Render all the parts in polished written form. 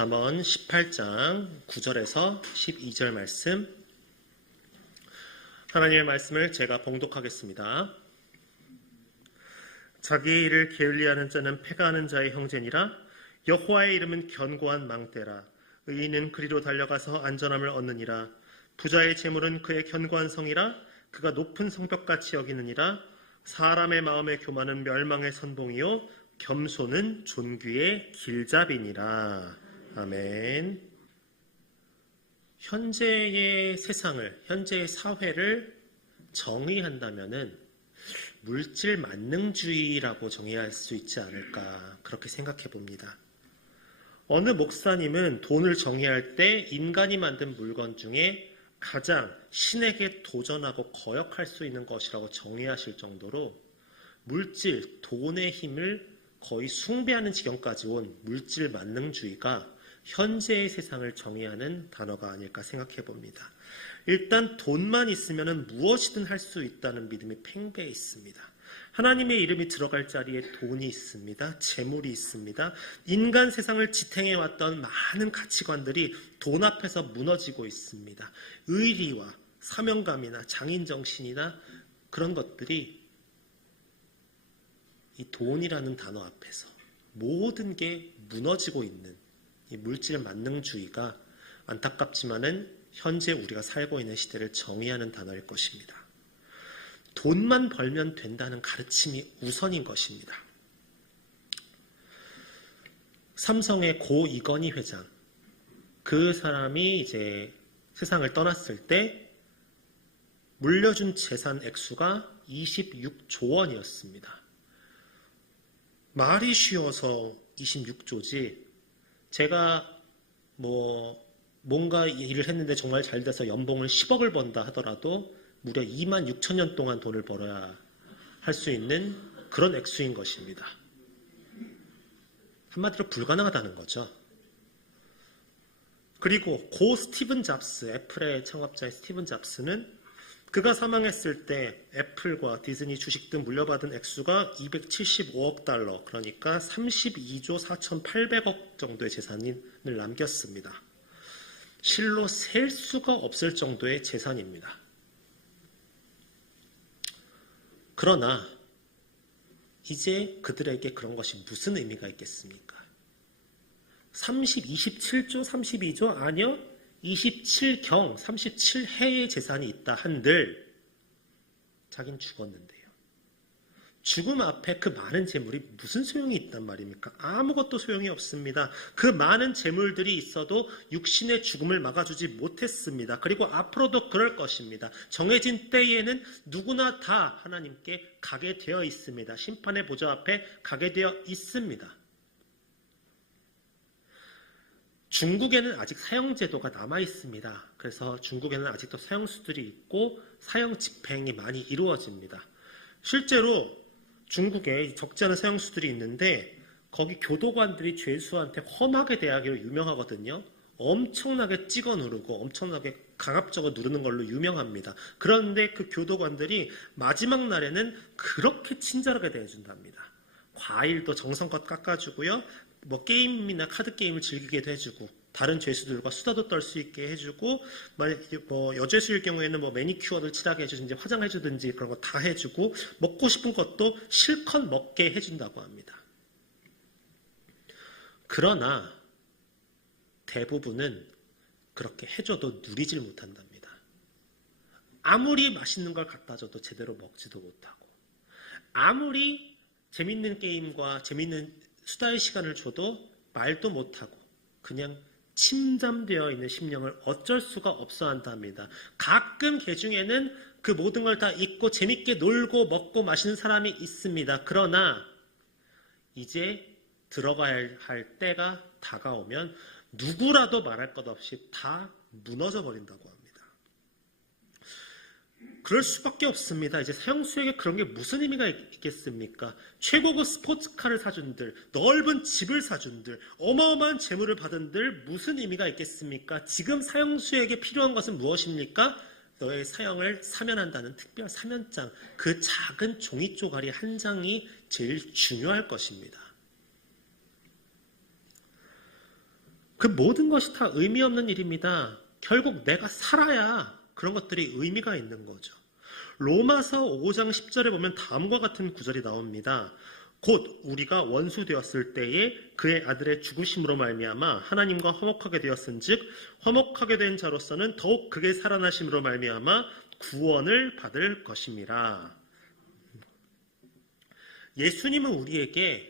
잠언 18장 9절에서 12절 말씀, 하나님의 말씀을 제가 봉독하겠습니다. 자기의 일을 게을리하는 자는 패가하는 자의 형제니라. 여호와의 이름은 견고한 망대라. 의인은 그리로 달려가서 안전함을 얻느니라. 부자의 재물은 그의 견고한 성이라. 그가 높은 성벽같이 여기느니라. 사람의 마음의 교만은 멸망의 선봉이요 겸손은 존귀의 길잡이니라. 아멘. 현재의 세상을, 현재의 사회를 정의한다면은 물질 만능주의라고 정의할 수 있지 않을까, 그렇게 생각해 봅니다. 어느 목사님은 돈을 정의할 때 인간이 만든 물건 중에 가장 신에게 도전하고 거역할 수 있는 것이라고 정의하실 정도로 물질, 돈의 힘을 거의 숭배하는 지경까지 온 물질 만능주의가 현재의 세상을 정의하는 단어가 아닐까 생각해 봅니다. 일단 돈만 있으면 무엇이든 할 수 있다는 믿음이 팽배해 있습니다. 하나님의 이름이 들어갈 자리에 돈이 있습니다. 재물이 있습니다. 인간 세상을 지탱해왔던 많은 가치관들이 돈 앞에서 무너지고 있습니다. 의리와 사명감이나 장인정신이나 그런 것들이 이 돈이라는 단어 앞에서 모든 게 무너지고 있는 이 물질 만능주의가 안타깝지만은 현재 우리가 살고 있는 시대를 정의하는 단어일 것입니다. 돈만 벌면 된다는 가르침이 우선인 것입니다. 삼성의 고 이건희 회장, 그 사람이 이제 세상을 떠났을 때 물려준 재산 액수가 26조 원이었습니다. 말이 쉬워서 26조지, 제가 뭔가 일을 했는데 정말 잘 돼서 연봉을 10억을 번다 하더라도 무려 2만 6천 년 동안 돈을 벌어야 할 수 있는 그런 액수인 것입니다. 한마디로 불가능하다는 거죠. 그리고 고 스티븐 잡스, 애플의 창업자의 스티븐 잡스는 그가 사망했을 때 애플과 디즈니 주식 등 물려받은 액수가 275억 달러, 그러니까 32조 4,800억 정도의 재산을 남겼습니다. 실로 셀 수가 없을 정도의 재산입니다. 그러나 이제 그들에게 그런 것이 무슨 의미가 있겠습니까? 27조, 32조? 아니요. 27경, 37해의 재산이 있다 한들 자긴 죽었는데요. 죽음 앞에 그 많은 재물이 무슨 소용이 있단 말입니까? 아무것도 소용이 없습니다. 그 많은 재물들이 있어도 육신의 죽음을 막아주지 못했습니다. 그리고 앞으로도 그럴 것입니다. 정해진 때에는 누구나 다 하나님께 가게 되어 있습니다. 심판의 보좌 앞에 가게 되어 있습니다. 중국에는 아직 사형제도가 남아있습니다. 그래서 중국에는 아직도 사형수들이 있고 사형 집행이 많이 이루어집니다. 실제로 중국에 적지 않은 사형수들이 있는데 거기 교도관들이 죄수한테 험하게 대하기로 유명하거든요. 엄청나게 찍어 누르고 엄청나게 강압적으로 누르는 걸로 유명합니다. 그런데 그 교도관들이 마지막 날에는 그렇게 친절하게 대해준답니다. 과일도 정성껏 깎아주고요. 게임이나 카드 게임을 즐기게도 해주고, 다른 죄수들과 수다도 떨 수 있게 해주고, 만약에 여죄수일 경우에는 매니큐어를 칠하게 해주든지 화장해주든지 그런 거 다 해주고, 먹고 싶은 것도 실컷 먹게 해준다고 합니다. 그러나 대부분은 그렇게 해줘도 누리질 못한답니다. 아무리 맛있는 걸 갖다 줘도 제대로 먹지도 못하고, 아무리 재밌는 게임과 재밌는 수다의 시간을 줘도 말도 못하고 그냥 침잠되어 있는 심령을 어쩔 수가 없어 한답니다. 가끔 개 중에는 그 모든 걸 다 잊고 재밌게 놀고 먹고 마시는 사람이 있습니다. 그러나 이제 들어가야 할 때가 다가오면 누구라도 말할 것 없이 다 무너져 버린다고 합니다. 그럴 수밖에 없습니다. 이제 사형수에게 그런 게 무슨 의미가 있겠습니까? 최고급 스포츠카를 사준들, 넓은 집을 사준들, 어마어마한 재물을 받은들 무슨 의미가 있겠습니까? 지금 사형수에게 필요한 것은 무엇입니까? 너의 사형을 사면한다는 특별 사면장, 그 작은 종이 쪼가리 한 장이 제일 중요할 것입니다. 그 모든 것이 다 의미 없는 일입니다. 결국 내가 살아야 그런 것들이 의미가 있는 거죠. 로마서 5장 10절에 보면 다음과 같은 구절이 나옵니다. 곧 우리가 원수 되었을 때에 그의 아들의 죽으심으로 말미암아 하나님과 화목하게 되었은즉 화목하게 된 자로서는 더욱 그의 살아나심으로 말미암아 구원을 받을 것임이라. 예수님은 우리에게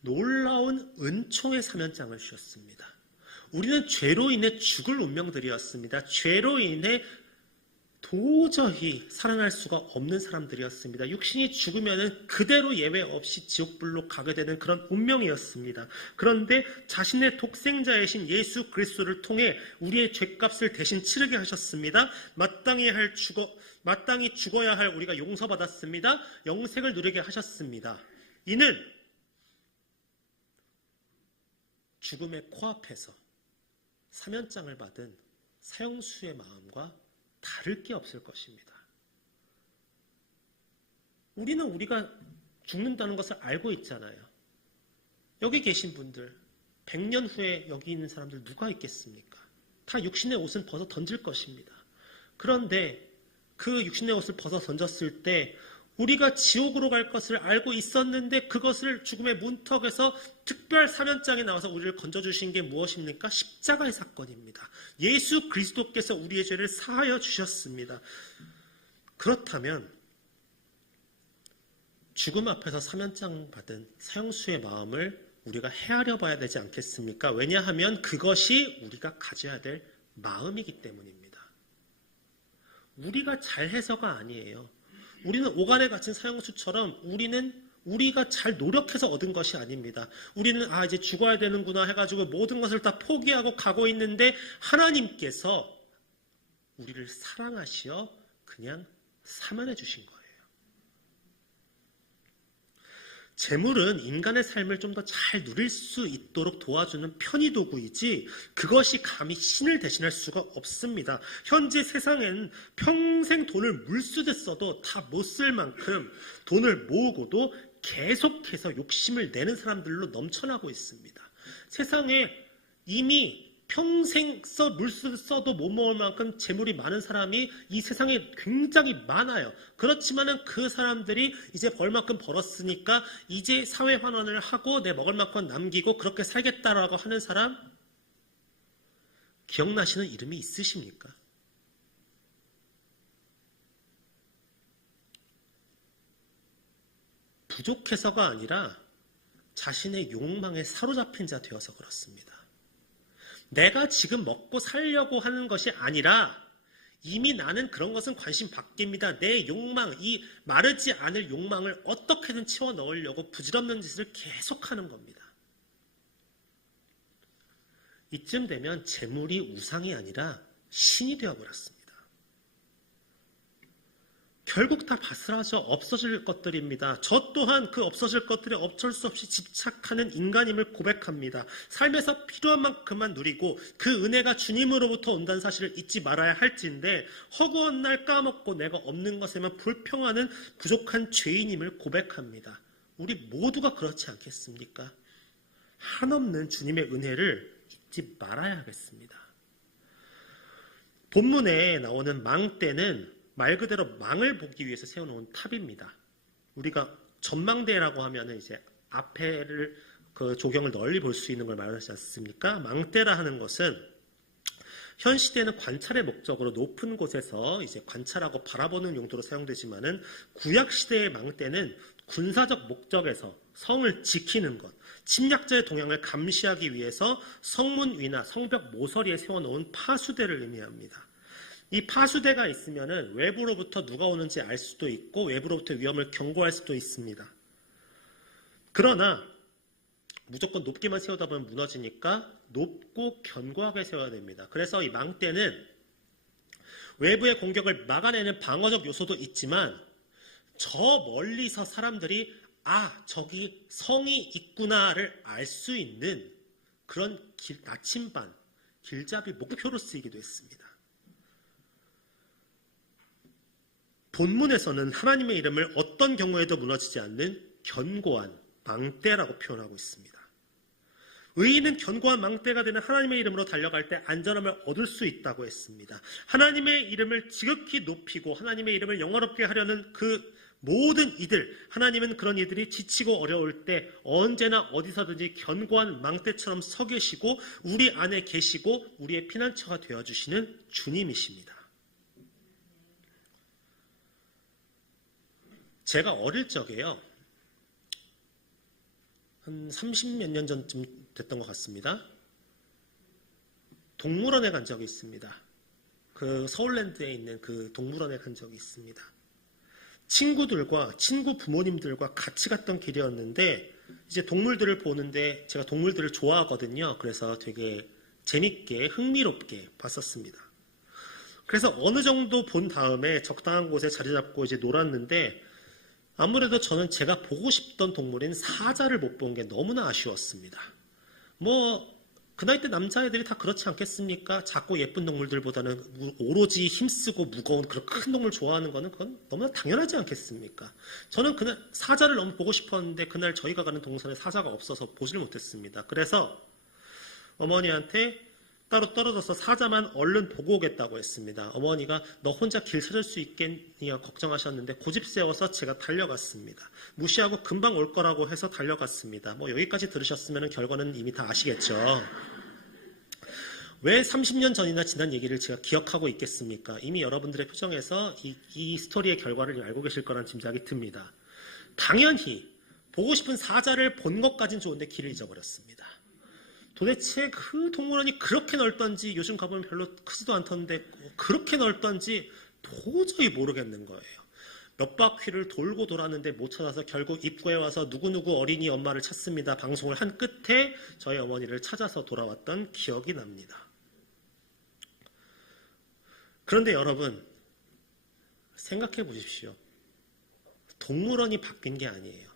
놀라운 은총의 사면장을 주셨습니다. 우리는 죄로 인해 죽을 운명들이었습니다. 죄로 인해 도저히 살아날 수가 없는 사람들이었습니다. 육신이 죽으면 그대로 예외 없이 지옥불로 가게 되는 그런 운명이었습니다. 그런데 자신의 독생자이신 예수 그리스도를 통해 우리의 죄값을 대신 치르게 하셨습니다. 마땅히 죽어야 할 우리가 용서받았습니다. 영생을 누리게 하셨습니다. 이는 죽음의 코앞에서 사면장을 받은 사형수의 마음과 다를 게 없을 것입니다. 우리는 우리가 죽는다는 것을 알고 있잖아요. 여기 계신 분들, 100년 후에 여기 있는 사람들 누가 있겠습니까? 다 육신의 옷은 벗어 던질 것입니다. 그런데 그 육신의 옷을 벗어 던졌을 때 우리가 지옥으로 갈 것을 알고 있었는데 그것을 죽음의 문턱에서 특별 사면장에 나와서 우리를 건져주신 게 무엇입니까? 십자가의 사건입니다. 예수 그리스도께서 우리의 죄를 사하여 주셨습니다. 그렇다면 죽음 앞에서 사면장 받은 사형수의 마음을 우리가 헤아려 봐야 되지 않겠습니까? 왜냐하면 그것이 우리가 가져야 될 마음이기 때문입니다. 우리가 잘해서가 아니에요. 우리는 오간에 갇힌 사형수처럼 우리가 잘 노력해서 얻은 것이 아닙니다. 우리는 이제 죽어야 되는구나 해가지고 모든 것을 다 포기하고 가고 있는데 하나님께서 우리를 사랑하시어 그냥 사면해 주신 거예요. 재물은 인간의 삶을 좀 더 잘 누릴 수 있도록 도와주는 편의도구이지 그것이 감히 신을 대신할 수가 없습니다. 현재 세상엔 평생 돈을 물쓰듯 써도 다 못 쓸 만큼 돈을 모으고도 계속해서 욕심을 내는 사람들로 넘쳐나고 있습니다. 세상에 이미 평생 물쓰듯 써도 못 모을 만큼 재물이 많은 사람이 이 세상에 굉장히 많아요. 그렇지만은 그 사람들이 이제 벌 만큼 벌었으니까 이제 사회 환원을 하고 내 먹을 만큼 남기고 그렇게 살겠다라고 하는 사람 기억나시는 이름이 있으십니까? 부족해서가 아니라 자신의 욕망에 사로잡힌 자 되어서 그렇습니다. 내가 지금 먹고 살려고 하는 것이 아니라 이미 나는 그런 것은 관심 밖입니다. 내 욕망, 이 마르지 않을 욕망을 어떻게든 채워 넣으려고 부질없는 짓을 계속하는 겁니다. 이쯤 되면 재물이 우상이 아니라 신이 되어버렸습니다. 결국 다 바스라져 없어질 것들입니다. 저 또한 그 없어질 것들에 어쩔 수 없이 집착하는 인간임을 고백합니다. 삶에서 필요한 만큼만 누리고 그 은혜가 주님으로부터 온다는 사실을 잊지 말아야 할지인데 허구한 날 까먹고 내가 없는 것에만 불평하는 부족한 죄인임을 고백합니다. 우리 모두가 그렇지 않겠습니까? 한없는 주님의 은혜를 잊지 말아야 하겠습니다. 본문에 나오는 망대는 말 그대로 망을 보기 위해서 세워놓은 탑입니다. 우리가 전망대라고 하면 이제 앞에를 그 조경을 널리 볼 수 있는 걸 말하지 않습니까? 망대라 하는 것은 현 시대에는 관찰의 목적으로 높은 곳에서 이제 관찰하고 바라보는 용도로 사용되지만은 구약 시대의 망대는 군사적 목적에서 성을 지키는 것, 침략자의 동향을 감시하기 위해서 성문 위나 성벽 모서리에 세워놓은 파수대를 의미합니다. 이 파수대가 있으면은 외부로부터 누가 오는지 알 수도 있고 외부로부터 위험을 경고할 수도 있습니다. 그러나 무조건 높게만 세우다 보면 무너지니까 높고 견고하게 세워야 됩니다. 그래서 이 망대는 외부의 공격을 막아내는 방어적 요소도 있지만 저 멀리서 사람들이 저기 성이 있구나를 알 수 있는 그런 나침반, 길잡이 목표로 쓰이기도 했습니다. 본문에서는 하나님의 이름을 어떤 경우에도 무너지지 않는 견고한 망대라고 표현하고 있습니다. 의인은 견고한 망대가 되는 하나님의 이름으로 달려갈 때 안전함을 얻을 수 있다고 했습니다. 하나님의 이름을 지극히 높이고 하나님의 이름을 영화롭게 하려는 그 모든 이들, 하나님은 그런 이들이 지치고 어려울 때 언제나 어디서든지 견고한 망대처럼 서 계시고 우리 안에 계시고 우리의 피난처가 되어주시는 주님이십니다. 제가 어릴 적에요, 한 30몇 년 전쯤 됐던 것 같습니다. 동물원에 간 적이 있습니다. 그 서울랜드에 있는 그 동물원에 간 적이 있습니다. 친구들과 친구 부모님들과 같이 갔던 길이었는데 이제 동물들을 보는데 제가 동물들을 좋아하거든요. 그래서 되게 재밌게 흥미롭게 봤었습니다. 그래서 어느 정도 본 다음에 적당한 곳에 자리 잡고 이제 놀았는데 아무래도 저는 제가 보고 싶던 동물인 사자를 못 본 게 너무나 아쉬웠습니다. 그 나이 때 남자애들이 다 그렇지 않겠습니까? 작고 예쁜 동물들보다는 오로지 힘쓰고 무거운 그런 큰 동물 좋아하는 거는 그건 너무나 당연하지 않겠습니까? 저는 그날 사자를 너무 보고 싶었는데 그날 저희가 가는 동산에 사자가 없어서 보지를 못했습니다. 그래서 어머니한테 따로 떨어져서 사자만 얼른 보고 오겠다고 했습니다. 어머니가 너 혼자 길 찾을 수 있겠냐 걱정하셨는데 고집 세워서 제가 달려갔습니다. 무시하고 금방 올 거라고 해서 달려갔습니다. 여기까지 들으셨으면 결과는 이미 다 아시겠죠. 왜 30년 전이나 지난 얘기를 제가 기억하고 있겠습니까? 이미 여러분들의 표정에서 이 스토리의 결과를 알고 계실 거란 짐작이 듭니다. 당연히 보고 싶은 사자를 본 것까진 좋은데 길을 잊어버렸습니다. 도대체 그 동물원이 그렇게 넓던지 요즘 가보면 별로 크지도 않던데 그렇게 넓던지 도저히 모르겠는 거예요. 몇 바퀴를 돌고 돌았는데 못 찾아서 결국 입구에 와서 누구누구 어린이 엄마를 찾습니다. 방송을 한 끝에 저희 어머니를 찾아서 돌아왔던 기억이 납니다. 그런데 여러분 생각해 보십시오. 동물원이 바뀐 게 아니에요.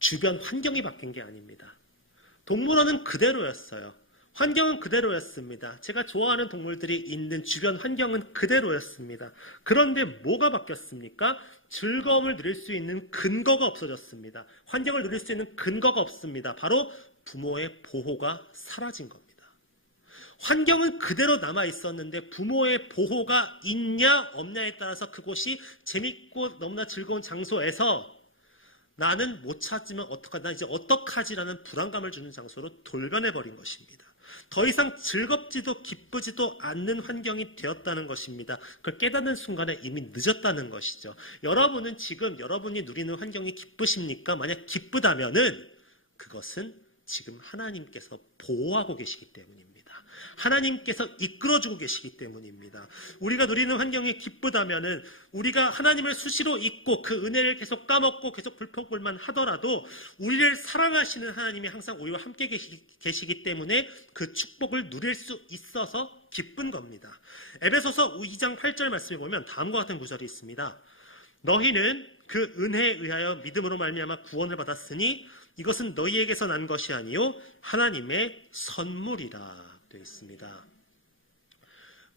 주변 환경이 바뀐 게 아닙니다. 동물원은 그대로였어요. 환경은 그대로였습니다. 제가 좋아하는 동물들이 있는 주변 환경은 그대로였습니다. 그런데 뭐가 바뀌었습니까? 즐거움을 누릴 수 있는 근거가 없어졌습니다. 환경을 누릴 수 있는 근거가 없습니다. 바로 부모의 보호가 사라진 겁니다. 환경은 그대로 남아 있었는데 부모의 보호가 있냐 없냐에 따라서 그곳이 재밌고 너무나 즐거운 장소에서 나는 못 찾으면 어떡하지? 나 이제 어떡하지라는 불안감을 주는 장소로 돌변해버린 것입니다. 더 이상 즐겁지도 기쁘지도 않는 환경이 되었다는 것입니다. 그걸 깨닫는 순간에 이미 늦었다는 것이죠. 여러분은 지금 여러분이 누리는 환경이 기쁘십니까? 만약 기쁘다면은 그것은 지금 하나님께서 보호하고 계시기 때문입니다. 하나님께서 이끌어주고 계시기 때문입니다. 우리가 누리는 환경이 기쁘다면은 우리가 하나님을 수시로 잊고 그 은혜를 계속 까먹고 계속 불평불만 하더라도 우리를 사랑하시는 하나님이 항상 우리와 함께 계시기 때문에 그 축복을 누릴 수 있어서 기쁜 겁니다. 에베소서 2장 8절 말씀에 보면 다음과 같은 구절이 있습니다. 너희는 그 은혜에 의하여 믿음으로 말미암아 구원을 받았으니 이것은 너희에게서 난 것이 아니요 하나님의 선물이라 되어 있습니다.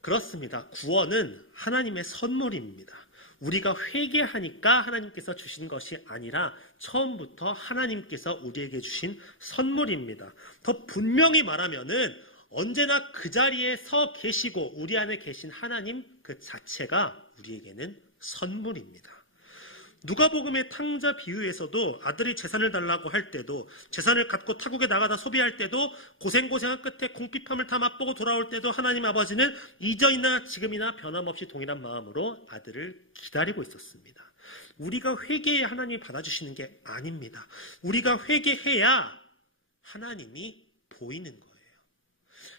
그렇습니다. 구원은 하나님의 선물입니다. 우리가 회개하니까 하나님께서 주신 것이 아니라 처음부터 하나님께서 우리에게 주신 선물입니다. 더 분명히 말하면은 언제나 그 자리에 서 계시고 우리 안에 계신 하나님 그 자체가 우리에게는 선물입니다. 누가복음의 탕자 비유에서도 아들이 재산을 달라고 할 때도 재산을 갖고 타국에 나가다 소비할 때도 고생고생한 끝에 궁핍함을 다 맛보고 돌아올 때도 하나님 아버지는 이전이나 지금이나 변함없이 동일한 마음으로 아들을 기다리고 있었습니다. 우리가 회개해야 하나님이 받아주시는 게 아닙니다. 우리가 회개해야 하나님이 보이는 거예요.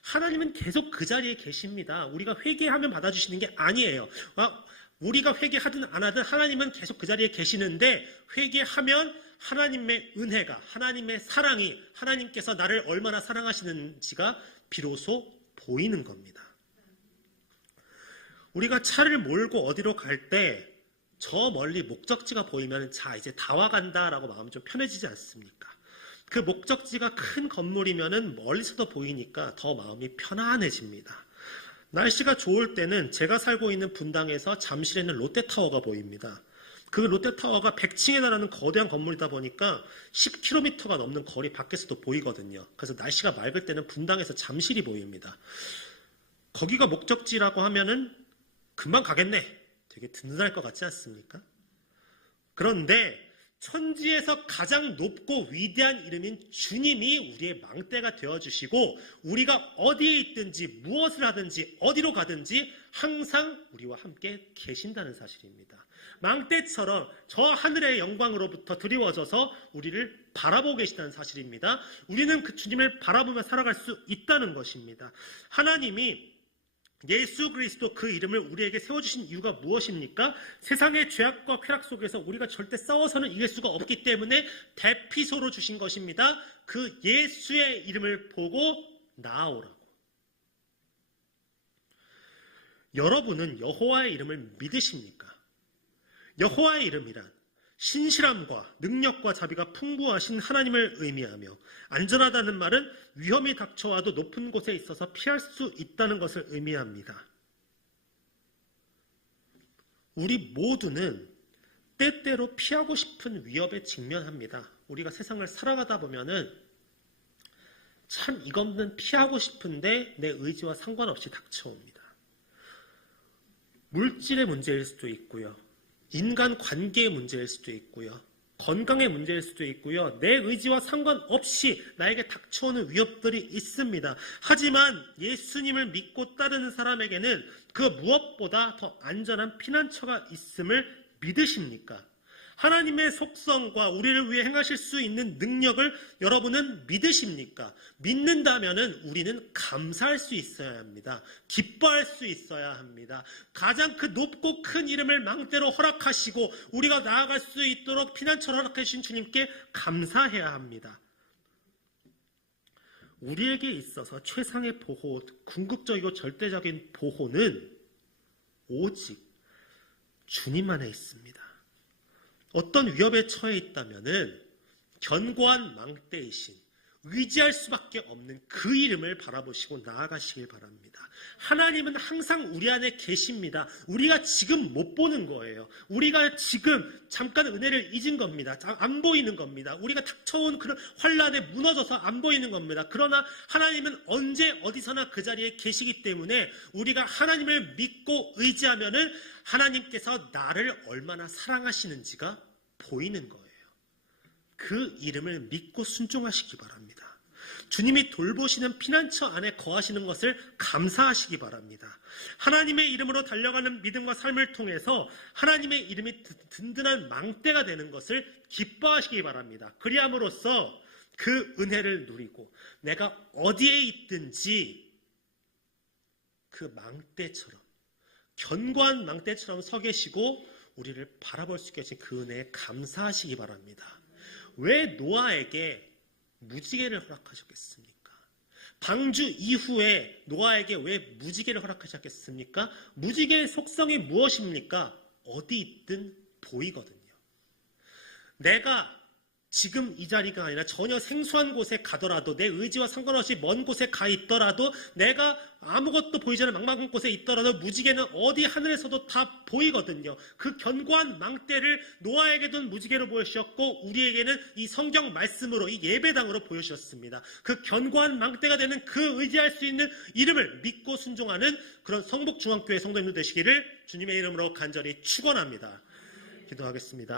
하나님은 계속 그 자리에 계십니다. 우리가 회개하면 받아주시는 게 아니에요. 우리가 회개하든 안 하든 하나님은 계속 그 자리에 계시는데 회개하면 하나님의 은혜가, 하나님의 사랑이, 하나님께서 나를 얼마나 사랑하시는지가 비로소 보이는 겁니다. 우리가 차를 몰고 어디로 갈 때 저 멀리 목적지가 보이면 자 이제 다 와간다라고 마음이 좀 편해지지 않습니까? 그 목적지가 큰 건물이면 멀리서도 보이니까 더 마음이 편안해집니다. 날씨가 좋을 때는 제가 살고 있는 분당에서 잠실에는 롯데타워가 보입니다. 그 롯데타워가 100층에 달하는 거대한 건물이다 보니까 10km가 넘는 거리 밖에서도 보이거든요. 그래서 날씨가 맑을 때는 분당에서 잠실이 보입니다. 거기가 목적지라고 하면은 금방 가겠네. 되게 든든할 것 같지 않습니까? 그런데 천지에서 가장 높고 위대한 이름인 주님이 우리의 망대가 되어주시고 우리가 어디에 있든지 무엇을 하든지 어디로 가든지 항상 우리와 함께 계신다는 사실입니다. 망대처럼 저 하늘의 영광으로부터 드리워져서 우리를 바라보고 계시다는 사실입니다. 우리는 그 주님을 바라보며 살아갈 수 있다는 것입니다. 하나님이 예수 그리스도 그 이름을 우리에게 세워주신 이유가 무엇입니까? 세상의 죄악과 쾌락 속에서 우리가 절대 싸워서는 이길 수가 없기 때문에 대피소로 주신 것입니다. 그 예수의 이름을 보고 나아오라고. 여러분은 여호와의 이름을 믿으십니까? 여호와의 이름이란 신실함과 능력과 자비가 풍부하신 하나님을 의미하며 안전하다는 말은 위험이 닥쳐와도 높은 곳에 있어서 피할 수 있다는 것을 의미합니다. 우리 모두는 때때로 피하고 싶은 위협에 직면합니다. 우리가 세상을 살아가다 보면은 참 이것은 피하고 싶은데 내 의지와 상관없이 닥쳐옵니다. 물질의 문제일 수도 있고요. 인간 관계의 문제일 수도 있고요. 건강의 문제일 수도 있고요. 내 의지와 상관없이 나에게 닥쳐오는 위협들이 있습니다. 하지만 예수님을 믿고 따르는 사람에게는 그 무엇보다 더 안전한 피난처가 있음을 믿으십니까? 하나님의 속성과 우리를 위해 행하실 수 있는 능력을 여러분은 믿으십니까? 믿는다면은 우리는 감사할 수 있어야 합니다. 기뻐할 수 있어야 합니다. 가장 그 높고 큰 이름을 망대로 허락하시고 우리가 나아갈 수 있도록 피난처를 허락해 주신 주님께 감사해야 합니다. 우리에게 있어서 최상의 보호, 궁극적이고 절대적인 보호는 오직 주님 안에 있습니다. 어떤 위협에 처해 있다면은 견고한 망대이신 의지할 수밖에 없는 그 이름을 바라보시고 나아가시길 바랍니다. 하나님은 항상 우리 안에 계십니다. 우리가 지금 못 보는 거예요. 우리가 지금 잠깐 은혜를 잊은 겁니다. 안 보이는 겁니다. 우리가 닥쳐온 그런 환란에 무너져서 안 보이는 겁니다. 그러나 하나님은 언제 어디서나 그 자리에 계시기 때문에 우리가 하나님을 믿고 의지하면은 하나님께서 나를 얼마나 사랑하시는지가 보이는 거예요. 그 이름을 믿고 순종하시기 바랍니다. 주님이 돌보시는 피난처 안에 거하시는 것을 감사하시기 바랍니다. 하나님의 이름으로 달려가는 믿음과 삶을 통해서 하나님의 이름이 든든한 망대가 되는 것을 기뻐하시기 바랍니다. 그리함으로써 그 은혜를 누리고 내가 어디에 있든지 그 망대처럼 견고한 망대처럼 서 계시고 우리를 바라볼 수 계신 그 은혜에 감사하시기 바랍니다. 왜 노아에게 무지개를 허락하셨겠습니까? 방주 이후에 노아에게 왜 무지개를 허락하셨겠습니까? 무지개의 속성이 무엇입니까? 어디 있든 보이거든요. 내가 지금 이 자리가 아니라 전혀 생소한 곳에 가더라도 내 의지와 상관없이 먼 곳에 가 있더라도 내가 아무것도 보이지 않는 망망한 곳에 있더라도 무지개는 어디 하늘에서도 다 보이거든요. 그 견고한 망대를 노아에게도 무지개로 보여주셨고 우리에게는 이 성경 말씀으로 이 예배당으로 보여주셨습니다. 그 견고한 망대가 되는 그 의지할 수 있는 이름을 믿고 순종하는 그런 성북중앙교회 성도님들 되시기를 주님의 이름으로 간절히 축원합니다. 기도하겠습니다.